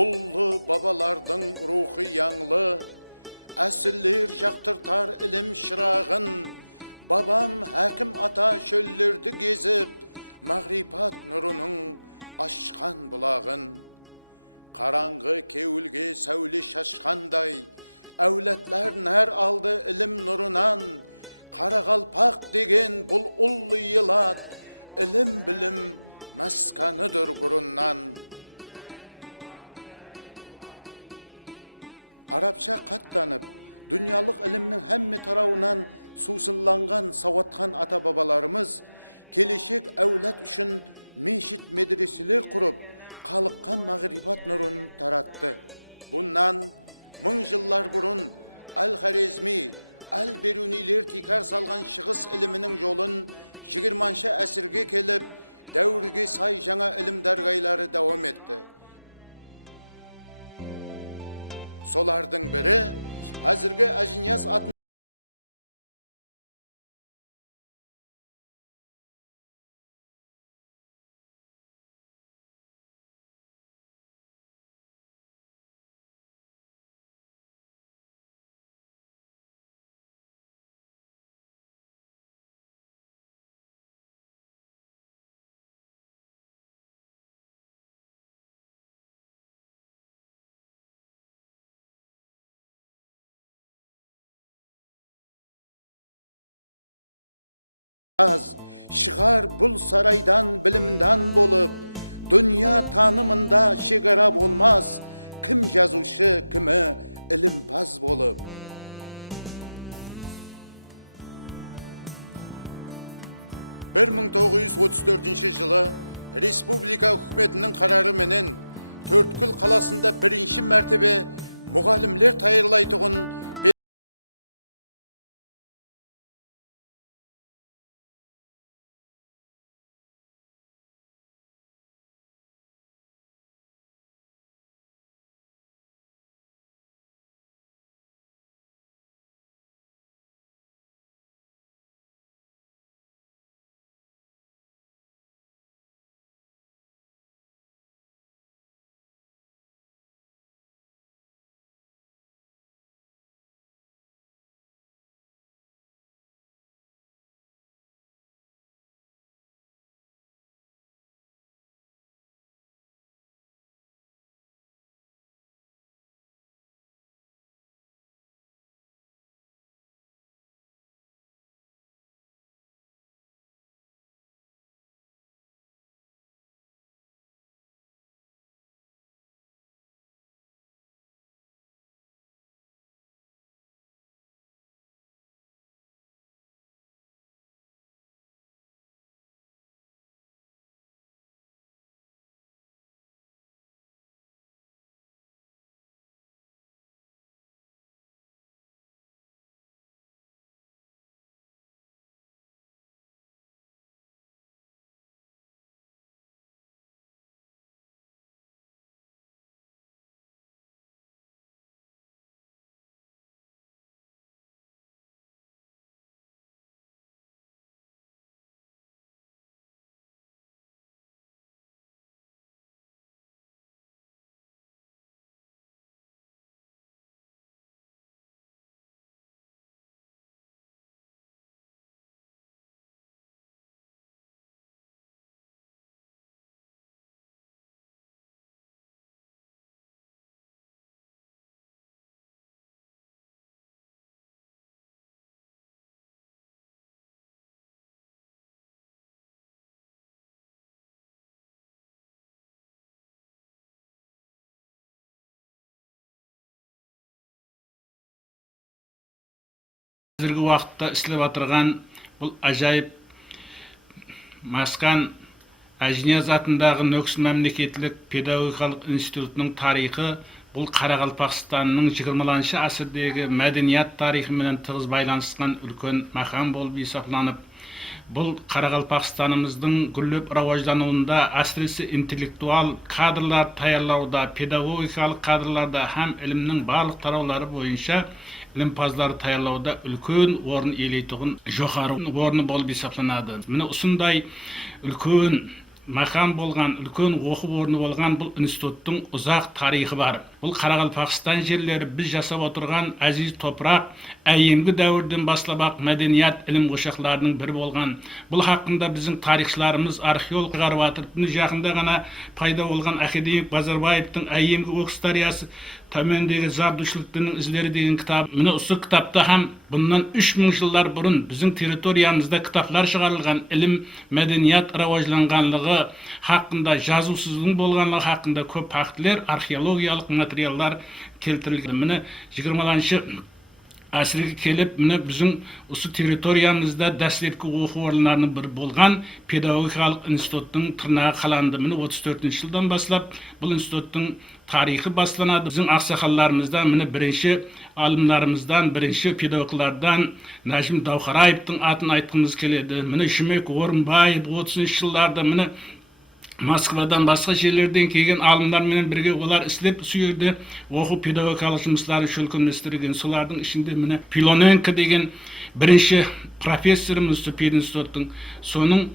Ullu babalardan ruhu yanlı, Əsiller jaktırtar ilim şırağın, Babam hakim ata şöllerdi gezip, Mağribat nurunun aşkan bulağın. Karangı kevülge səvli şaşkanday, Əvlətlər nər aldı ilim nurunan, Qaraqalpaq degen bul ullu yılat, İlim bilim maskanıdır burundan. Arapça katlanıp, dünyalık ilimnin hemmi tarafından susunlangan, savatkan ata babalarımız, kelişek evlat üçün meşit medreseler kurup, kalıkkan mağribat nurunu tarattı. Bundan, mın yıllar burun, Al-Harizmi, Al-Beruniler tikar salgan şıgıs iliminin yolun, 20-şi əsirge kelip, dövrüge say jana ilim dergayları devam etti. Solardın biri, hazırge Ajinyaz adını Şıgar bul saraydan bilimden bolup, dünya tanımında şegarab olmaz, kim yazışı kimi ilimpaz bolup. Bir 1934 жылы Respublika hükümetinin kararı menen Төрткүл қаласында birinci mertebe muğalimler tayırlaytığın Hazırgi vaqtda ishlab o'tirgan bu ajoyib maskan Ajniyaz atındagi Nukus mamlakatlik pedagogik institutining tarixi bu Qaraqalpaqistonning 20-asrdagi madaniyat tarixi bilan tig'iz baylanishgan ulkan maqam bo'lib hisoblanib, bu Qaraqalpaqistonimizning gullab rivojlanuvida asrisi intellektual kadrlar tayyorlovda, pedagogik kadrlarda ham ilmning barliq taraflari bo'yicha ilimpazlar tayyorlovda ulkan o'rin egalleydigan jo'xori o'rni bo'lib hisoblanadi. Mana shunday ulkan мақам болған, үлкен оқу орны болған бұл институттың ұзақ тарихы бар. Бұл Қарақалпақстан жерлері біз жасап отырған әзиз топырақ, әйемгі дәуірден бастап мәдениет, ілім ошақтарының бірі болған. Бұл хақында біздің тарихшыларымыз, археолог қарап жатыр. Жақында ғана пайда болған академик Базарбаевтың әйемгі оқыстариясы төмендегі Зардушлықтың ізлері деген кітап. Міне осы кітапта ham bundan 3000 жылдар бұрын біздің территориямызда кітаплар шығарылған, ілім, мәдениет раважланғанлығы хақында, жазусыздың болғанлығы хақында көп фактілер, археологиялық материалдар келтірілген. Міне 20-шы әсірге келіп, міне біздің осы территориямызда дәстепкі оқу орындарының бір болған педагогикалық институттың тырнағы қаланды. Міне 34-ші жылдан бастап бұл институттың тарихы басталады. Біздің ақсақалларымыздан, міне бірінші алымдарымыздан, бірінші педагогlardan Нәжім Дауқараевтың атын айтқымыз келеді. Міне Жұмек Орынбаев 30-ші жылдарда міне Москвадан басқа жерлерден келген алымдармен бірге олар істеп сүйерде оқу педагогикалық жұмыстары шөлкеместірген. Солардың ішінде міне Пилоненко деген бірінші профессорымыз пединституттың, соның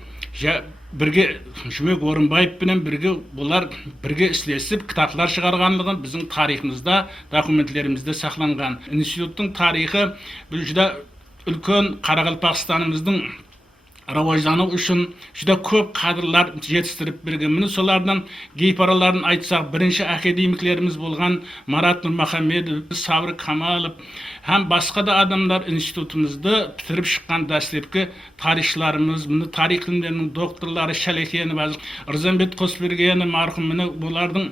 бірге Жұмек Орынбаевпенен бірге олар бірге істесіп кітаплар шығарғанлығын біздің тарихымызда, документлерімізде сақланған. Институттың тарихы бұл жүда үлкен Қарақалпақстанымыздың раваждану үшін жүда көп кадрлар жетістіріп берген. Міне солардан гейпараларын айтсақ, бірінші академиклеріміз болған Марат Нұрмахамедов, Сабыр Камалов, һәм басқа да адамдар институтымызды бітіріп шыққан дәстепкі тарихшыларымыз, міне тарих ілімдерінің докторлары Шалекенов, Рзамбет Қосбергенов, марқұм, міне бұлардың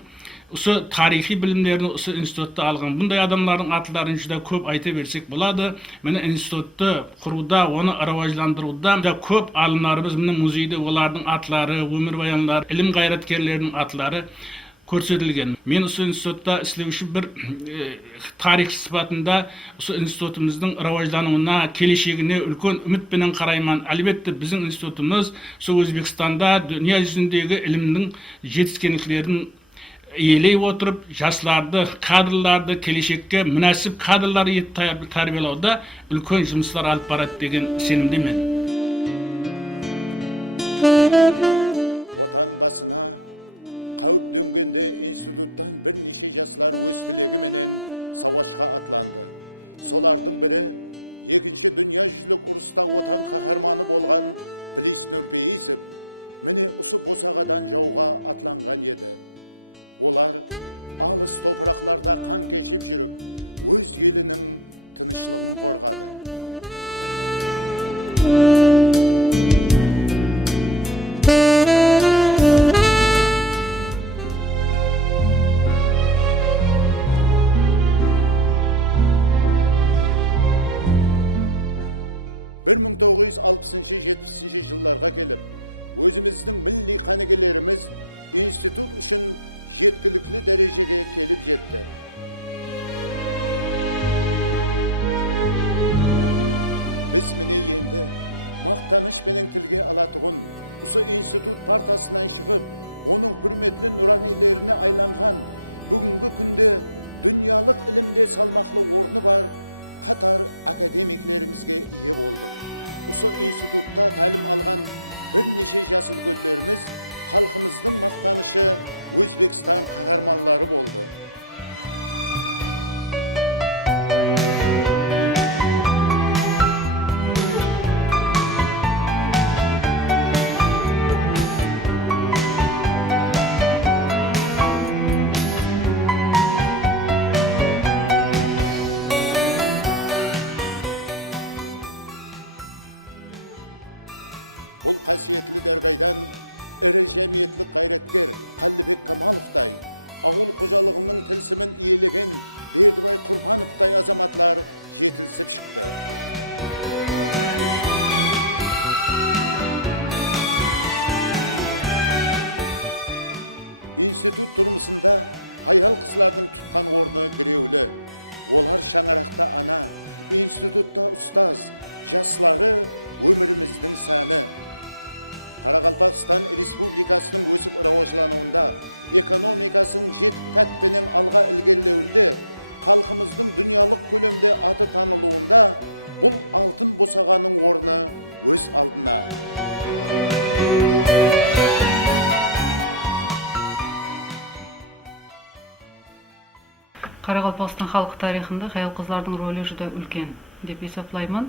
осы тарихи білімдерін осы институтта алған. Бұндай адамдардың атларын жүда көп айта берсек болады. Міне институтты құруда, оны раважландыруда көп алымдарымыз, міне музейде олардың атлары, өмірбаянлар, ілім қайраткерлерінің атлары көрсетілген. Мен осы институтта істеуші бір тарих сипатында осы институтымыздың раваждануына, келешегіне үлкен үмітпенен қараймын. Әлбетте біздің институтымыз Өзбекстанда дүния жүзіндегі ілімнің жетіскендіктерін иелей отырып, жастарды, кадрларды келешекке мүнәсіп кадрлар тәрбиелеуде үлкен жұмыстар алып барады деген сенімдемін. Отан басына қауіп төнгенде институттан бірнеше жастар өз тілегі менен сауашқа атланды. Солардың бірі екінші дүния жүзілік ұрыста отан қаһарманы болған Білис Нұрпейісов міне осы босағадан жауға атланған еді. Олар алыс топырақларда қан кешіп жүріп, өз елінің тынышлығын қорғады. Бір 1960-70 жылларға келіп, өзіміздің милли қанегелеріміз институт үшін жеткілікті дәрежеге келіп жетті. Біз міне енді мақтанышпенен тілге алатығын, осы институт партасынан шығып, оның хүрметлі нұранилеріне айланған, бүгінгі күнде дүниялық ілімде салмақлы орны бар қатар академиклерімізге ие болдық. Осы институтта тәлім алған бірнеше жас үлгілеріміз халқымыздың мақтанышы Өзбекстан қаһарманлары болды. Бұл қасиетлі дәргайдан ірі жәмиетлік қайраткер Қалдыбек Камаловтай, ауыл қожалығының тілсімін иелеген Бердібай Құрбановтай азаматлар жетілсіп шықты. Институт тұрмысында аял қыздардың тұтқан орны гіреулі. Олар шаңырақта ана, институтта ұстаз, жастары өміріміздің сәні. Қарақалпақстан Республикасының өсіп рауажлануында, экономикасының жетік пәтпенен алға ілгерілеуінде, халқымыздың дүниялық көлемде аты танылуында бұл алтын босағаның орны өз алдына. Қарақалпақстан халық тарихында хаял қыздардың рөлі жүдә үлкен деп есеплаймын.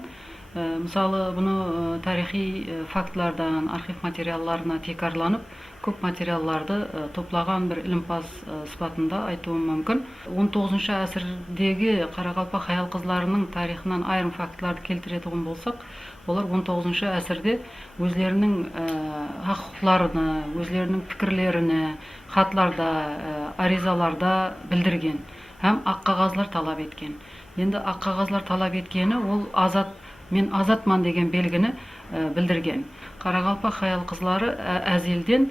Мысалы, бұны тарихи фактылардан, архив материалларына текарланып, көп материалларды топлаған бір ілімпаз сыпатында айтуым мүмкін. 19 әсірдегі Қарақалпақ хаял қызларының тарихынан айрым фактыларды келтіретін болсақ, олар 19 әсірде өздерінің хақларыны, өздерінің пікірлеріні хатларда, аризаларда білдірген һәм ақ қағазлар талап еткен. Енді ақ қағазлар талап еткені ол мен азатман деген белгіні білдірген. Қарақалпақ хаял қызлары әзелден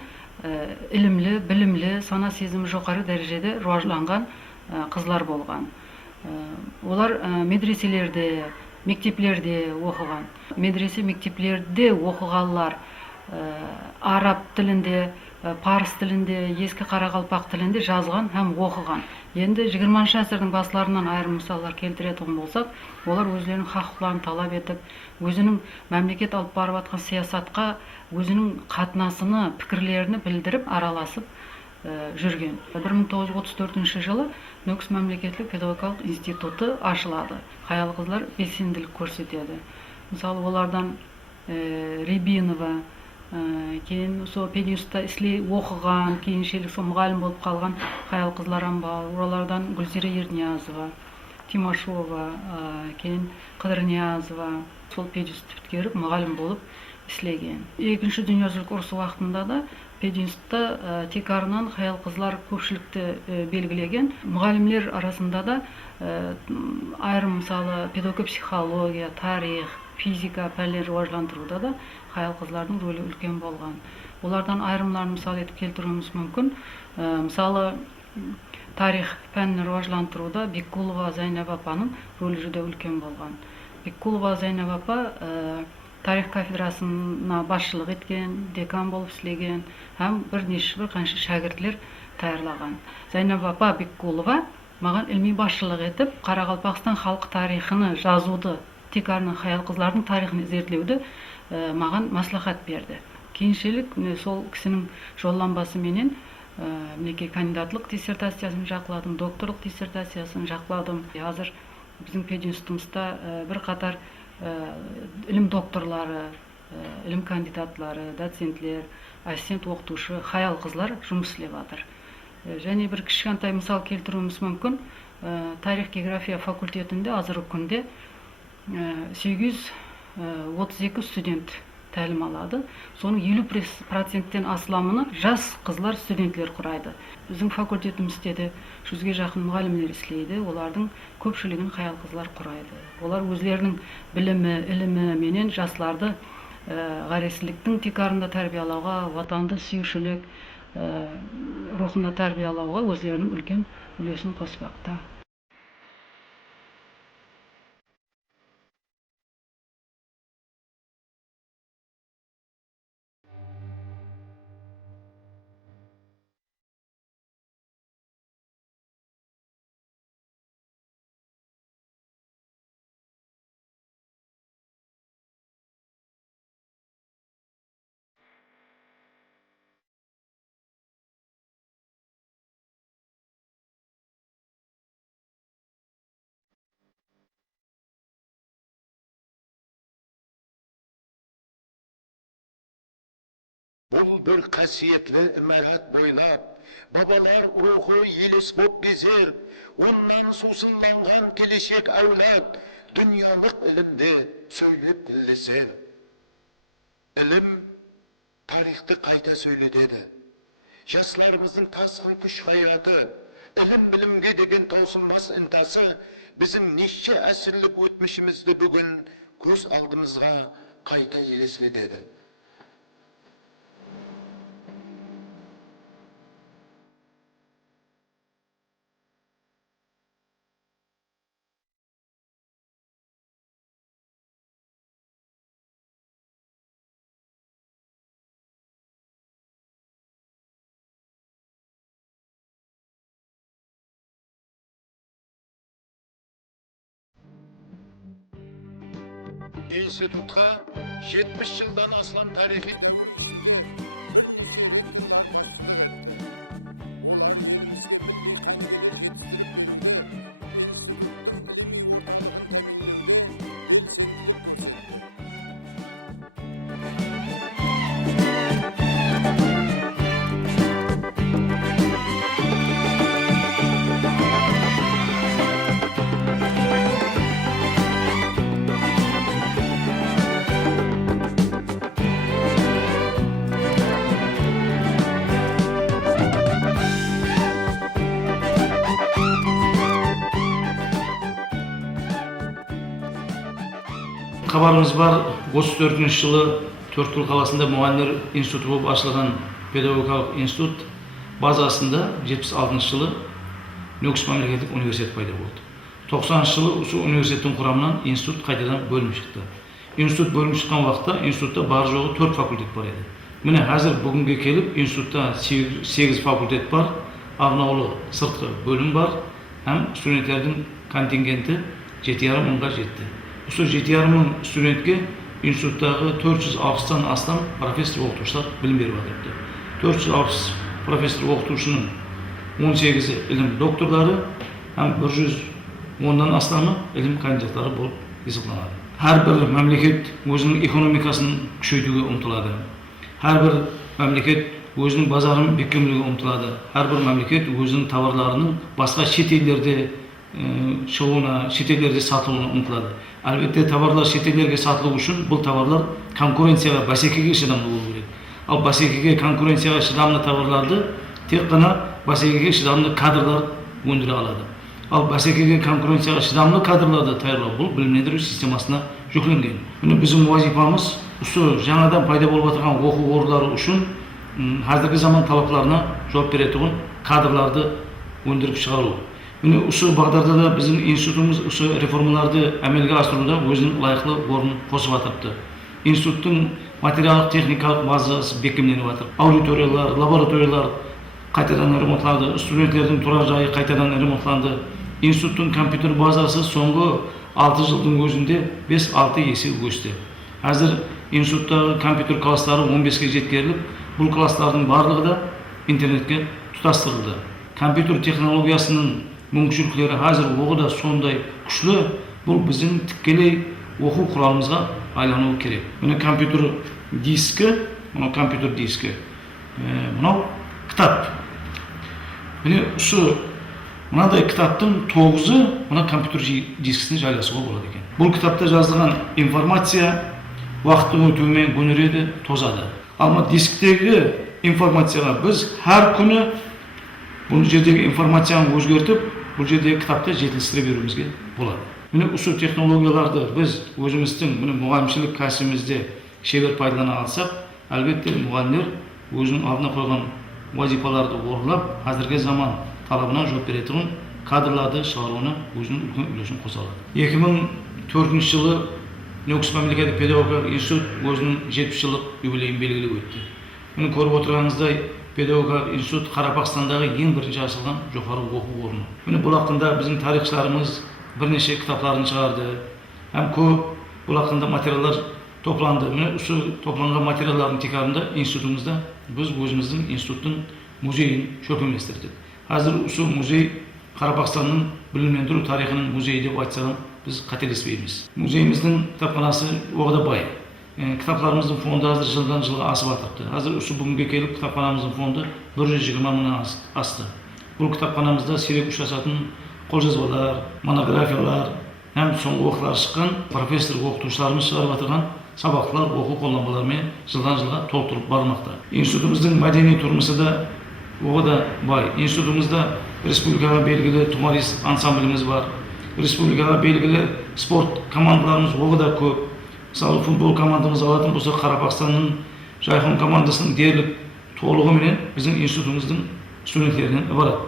ілімлі, білімлі, сана сезімі жоғары дәрежеде руажланған қызлар болған. Олар медреселерде, мектеплерде оқыған. Медресе мектеплерде оқығанлар араб тілінде, парс тілінде, ескі қарақалпақ тілінде жазған һәм оқыған. Енді 20 әсірдің басыларынан айрым мысалдар келтіретін болсақ, олар өзлерінің хақларын талап етіп, өзінің мемлекет алып барып жатқан саясатқа өзінің қатынасыны, пікірлерін білдіріп, араласып жүрген. 1934 жылы Нөкіс мемлекеттік педагогикалық институты ашылады. Хаял қызлар белсенділік көрсетеді. Мысалы, олардан Рябинова, кейін сол пединститутта оқыған, кейіншелік сол мұғалім болып қалған хаял қызларым бар. Олардан Гүлзира Ерниязова, Тимашова, кейін Қыдырниязова сол пединститутқа келіп мұғалім болып істеген. Екінші дүниежүзілік ұрыс уақытында да пединститутта тек арынан хаял қызлар көпшілікті белгілеген. Мұғалімлер арасында да айрым мысалы педагог психология, тарих, физика пәндерін рухландыруда да хаял қызлардың рөлі үлкен болған. Олардан айрымларын мысал етіп келтіруіміз мүмкін. Мысалы, тарих пәнін рухландыруда Беккулова Зайнаб апаның рөлі жүдә үлкен болған. Беккулова Зайнаб апа тарих кафедрасына басшылық еткен, декан болып істеген һәм бірнеше қанша шәкіртлер даярлаған. Зайнаб апа Беккулова маған ilmi басшылық етіп, Қарақалпақстан халық тарихыны жазуды, тек арна хаял қызлардың тарихын зерттеуді маған маслихат берді. Кейіншелік сол кісінің жолламбасы менен мінекей кандидатлық диссертациясын жақладым, докторлық диссертациясын жақладым. Қазір біздің пединститутымызда бір қатар ілім докторлары, ілім кандидатлары, доцентлер, ассистент оқытушы, хаял қызлар жұмыс істеп жатыр. Және бір кішкентай мысал келтіруіміз мүмкін. Тарих география факультетінде азырғы күнде 832 студент тәлім алады. Соның 50%-тен асыламыны жас қызлар студентлер құрайды. Біздің факультетімізде де 100-ге жақын мұғалімдер істейді. Олардың көпшілігін хаял қызлар құрайды. Олар өздерінің білімі, ілімі менен жастарды ғаресіліктің текарында тәрбиялауға, ватанды сүйушілік рухында тәрбиялауға өздерінің үлкен үлесін қоспақта. Бұл бір қасиетлі имарат бойлап, бабалар рухы елес боп кезер, оннан сусынланған келешек әулат, дүниялық ілімде сөйлеп тілдесер. Ілім тарихты қайта сөйлетеді. Жастарымыздың тасқын күш қайраты, ілім білімге деген таусылмас ынтасы біздің неше әсірлік өтмішімізді бүгін көз алдымызға қайта елестетеді. Институтқа 70 жылдан аслан тарихи дәуір ішінде бірнеше ректорлар басшылық етті. Olar elimizge milli kaynageler yetiştirip berüde, instituttun ilmi ortalığın teminlewde belsendilik görsetdi. Xabarımız var, 34 жылы Төрткүл қаласында Мұғалімдер институты болып ашылған педагогикалық институт базасында 76 жылы Нөкіс мемлекеттік университет пайда болды. 90 жылы осы университеттің құрамынан институт қайтадан бөлініп шықты. Институт бөлініп шыққан уақытта институтта бар жоғы 4 факультет бар еді. Міне қазір бүгінге келіп институтта 8 факультет бар, арнаулы сыртқы бөлім бар, һәм студенттердің контингенті 7,5 мыңға жетті. Осы 7,5 мың студентке институттағы 460-тан астам профессор оқытушылар білім беріп жатырды. 460 профессор оқытушының 18-і ілім докторлары, һәм 110-дан астамы ілім кандидаттары болып есептелінеді. Әрбір мемлекет өзінің экономикасын күшейтуге ұмтылады. Әрбір мемлекет өзінің базарын бекемдеуге ұмтылады. Әрбір мемлекет өзінің товарларының басқа шет елдерде шығуына, шет елдерде сатылуына ұмтылады. Әлбетте товарлар шет елдерге сатылу үшін бұл товарлар конкуренцияға, бәсекеге шыдамды болу керек. Ал бәсекеге, конкуренцияға шыдамды товарларды тек қана бәсекеге шыдамды кадрлар өндіре алады. Ал бәсекеге, конкуренцияға шыдамды кадрларды даярлау бұл білім беру системасына жүктелген. Міне біздің вазифамыз осы жаңадан пайда болып жатқан оқу орындары үшін қазіргі заман талаптарына жауап беретін кадрларды өндіріп шығару. Міне осы бағдарда да біздің институтымыз осы реформаларды әмелге асыруда өзінің лайықлы орнын қосып жатырды. Институттың материалдық техникалық базасы бекемделіп жатыр. Аудиториялар, лабораториялар қайтадан ремонтланды, студенттердің тұрар жайы қайтадан ремонтланды. Институттың компьютер базасы соңғы 6 жылдың өзінде 5-6 есе өсті. Қазір институттағы компьютер класстары 15-ге жеткеріліп, бұл класстардың барлығы да интернетке тұтастырылды. Компьютер технологиясының мүмкіншіліктері қазір оғыда сондай күшлі, бұл біздің тікелей оқу құралымызға айлануы керек. Міне компьютер дискі, мынау кітап. Міне осы мынадай кітаптың 9-ы мына компьютер дискісіне жайласуға болады екен. Бұл кітапта жазылған информация уақыттың өтуімен көнереді, тозады. Ал дисктегі информацияға біз әр күні бұл жердегі информацияны өзгертіп, бұл жердегі кітапты жетілдіре беруімізге болады. Міне осы технологияларды біз өзіміздің мұғалімшілік кәсібімізде шебер пайдалана алсақ, әлбетте мұғалімдер өзінің алдына қойған вазифаларды орындап, қазіргі заман талабына жауап беретін кадрларды шығаруына өзінің үлкен үлесін қоса алады. 2004 жылы Нөкіс мемлекеттік педагогикалық институт өзінің 70 жылдық юбилейін белгілеп өтті. Міне көріп отырғаныңыздай, педагогикалық институт Қарақалпақстандағы ең бірінші ашылған жоғары оқу орны. Міне бұл хақында біздің тарихшыларымыз бірнеше кітаптарын шығарды. Һәм көп бұл хақында материалдар топланды. Міне осы топланған материалдардың текарында институтымызда біз өзіміздің институттың музейін көркемдестірдік. Қазір осы музей Қарақалпақстанның білімдендіру тарихының музейі деп айтсақ біз қателеспейміз. Музейіміздің кітапханасы оғда бай. Кітаптарымыздың фонды қазір жылдан жылға асып жатырды. Қазір осы бүгінге келіп кітапханамыздың фонды 120 мыңнан асты. Бұл кітапханамызда сирек ұшырасатын қолжазбалар, монографиялар, һәм соңғы оқулар шыққан профессор оқытушыларымыз шығарып жатырған сабақтар, оқу қолданбаларымен жылдан жылға толықтырып бармақта. Институтымыздың мәдени тұрмысы да оғда бай. Институтымызда республикаға белгілі тумарист ансамбліміз бар. Республикаға белгілі спорт командаларымыз оғда көп. Мысалы, футбол командамыз алатын болса, Қарақалпақстанның Жайқон командасының дерлік толығыменен біздің институтымыздың студенттерінен ібарат.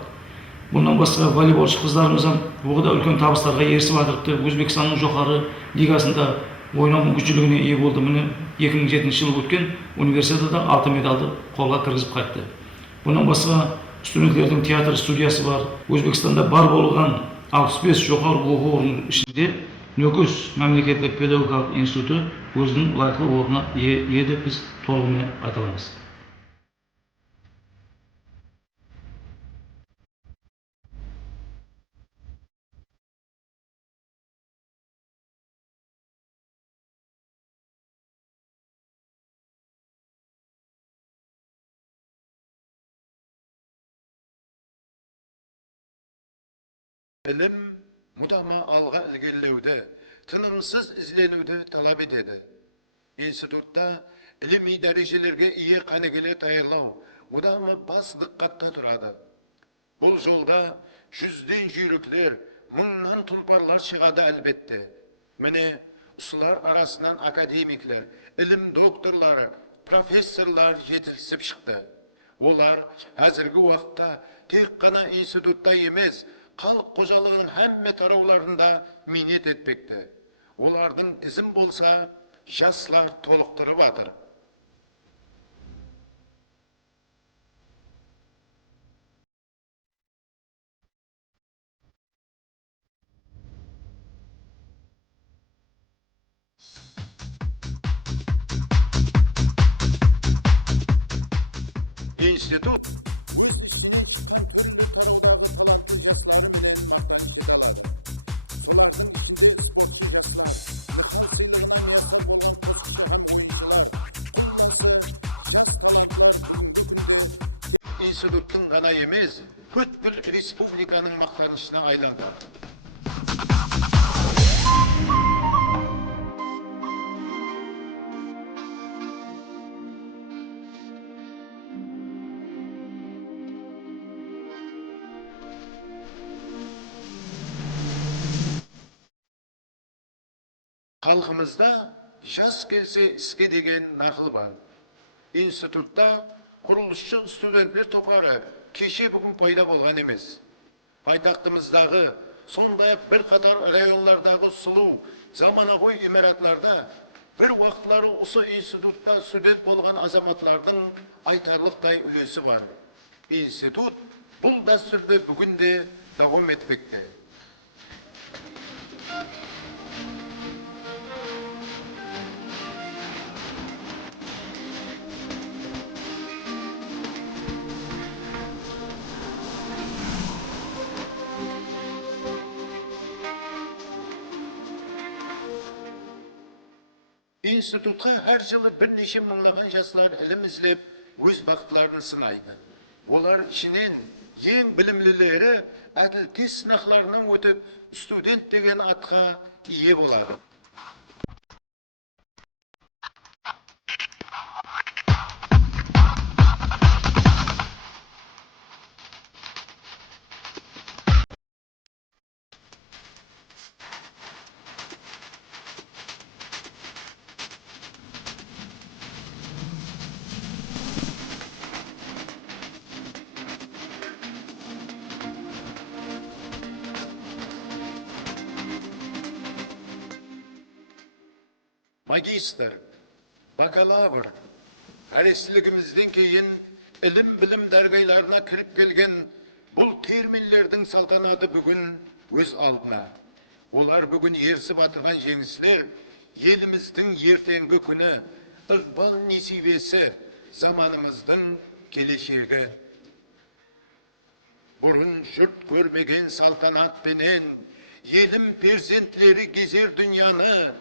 Бұнан басқа волейболшы қыздарымыз оғда үлкен табыстарға ерісіп жатырды. Өзбекстанның жоғары лигасында ойнау мүмкіншілігіне ие болды. Міне 2007 жылы өткен универсиадада 6 медалды қолға кіргізіп қайтты. Бұнан басқа студенттердің театр студиясы бар. Өзбекстанда бар болған 65 жоғары оқу орнының ішінде Нөкіс мемлекеттік педагогикалық институты өзінің лайықлы орнына ие деп біз толығымен айта аламыз. Ilim mudama alga ilgirlewde, tınımsız izlenewde talap etedi. Institutda ilmi derejelerge iyi kanegeli tayarlaw mudama bas dikkatda turadi. Bul jolda yüzden jüyrükler, mыңнан tulparlar çıgadı elbette. Mine usular arasından akademikler, ilim doktorları, professorlar yetilsip çıktı. Olar hazırgi vaqtda tek gana institutda emes, xalq qo'jaliginin hemme tarawlarında minnet etpekte. Olardyň izin bolsa, jaslar toluqtırıp atır. Institut öz içinden çıkan türlü tarawdagy talantlı jaslary menen maqtanyş ete alady. Solardyň içinde sportçu jaslar, nihal sıylygyna meýasar bolgan koçukçy hem oyunçylar, kullası jas talantlar bugünkü günde instituttun gana emes, bütkül respublikanyň maqtanyşyna aylangan. Halkımızda jas gelse iske degen nakıl var. İnstitutta kuruluşçu studentler toparı keşe bugün payda bolgan emes. Paytaxtymyzdagy sondaýak bir qatar rayonlardagy suluw zamanagoy imaratlarda bir wagtlary usu institutta student bolgan azamatlardyň aytarlykday ülesi var. İnstitut bul dasturdy bugün de dawam etmekde. İnstitutga her yılı bir neçe mыңlagan jaslar ilim izlep, öz bakıtlarını sınaydı. Olar içinen eng bilimlileri adil test sınaklarından ötüp student degen atga iye bolady. Magister, bakalavr, haresligimizden keyin ilim bilim dergaylarına kirip gelgen bul terminlerдің saltanatı bugün öz aldyna. Olar bugün yersi batırgan jeňisler elimizдің ertengi günü, iqbal nesibesi, zamanımızдің kelişegi. Burun jürt görmegen saltanat benen elim perzentleri gezer dünyanı,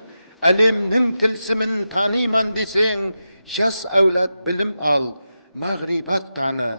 alemnin tilsimin tanıyman desen, jas avlat bilim al, mağribat tanı.